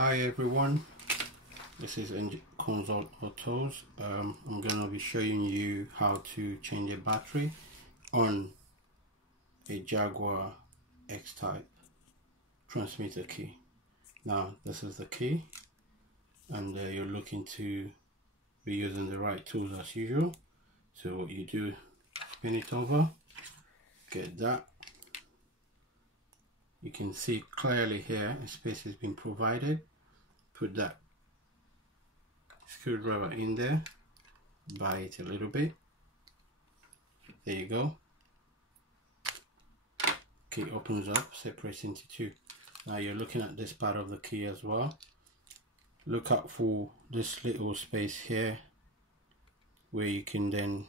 Hi everyone, this is Consult Autos. I'm going to be showing you how to change a battery on a Jaguar X-Type transmitter key. Now this is the key, and you're looking to be using the right tools as usual. So what you do, spin it over, get that. You can see clearly here a space has been provided. Put that screwdriver in there, bite it a little bit. There you go. Key opens up, separates into two. Now you're looking at this part of the key as well. Look out for this little space here where you can then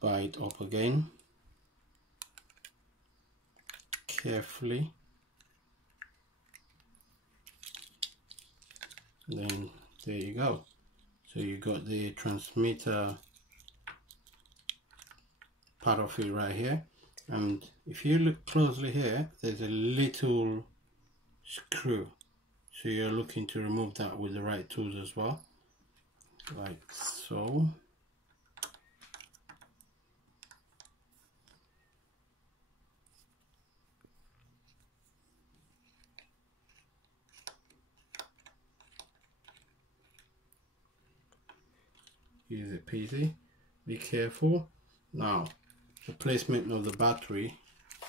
bite up again carefully. Then there you go. So you got the transmitter part of it right here, and if you look closely here, there's a little screw, so you're looking to remove that with the right tools as well, like so. Easy peasy. Be careful. Now the placement of the battery,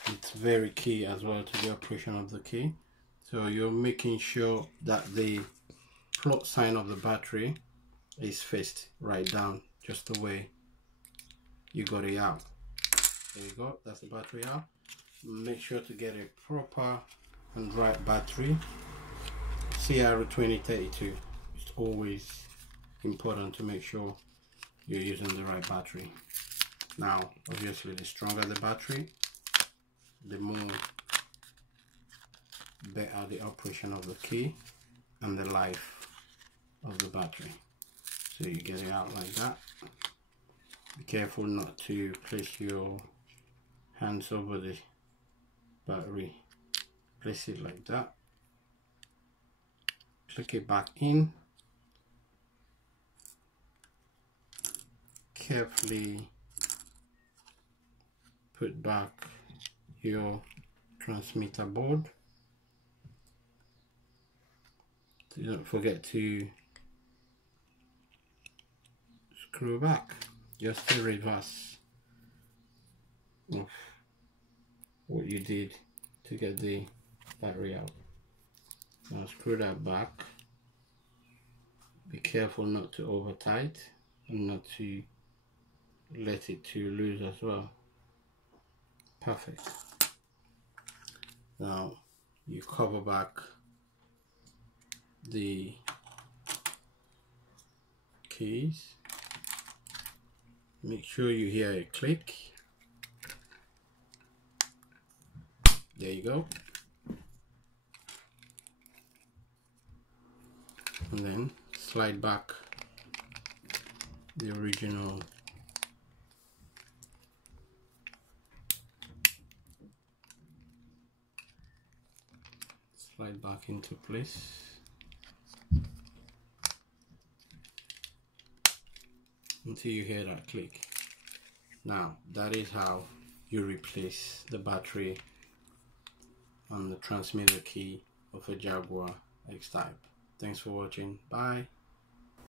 it's very key as well to the operation of the key. So you're making sure that the plug sign of the battery is faced right down, just the way you got it out. There you go, that's the battery out. Make sure to get a proper and right battery. CR2032. It's always important to make sure you're using the right battery. Now obviously the stronger the battery, the more better the operation of the key and the life of the battery. So you get it out like that. Be careful not to place your hands over the battery. Place it like that, click it back in, carefully put back your transmitter board. Don't forget to screw back, just the reverse of what you did to get the battery out. Now screw that back. Be careful not to over tight and not to let it too loose as well. Perfect. Now you cover back the keys. Make sure you hear a click. There you go. And then slide back the original back into place until you hear that click. Now that is how you replace the battery on the transmitter key of a Jaguar X-Type. Thanks for watching. Bye.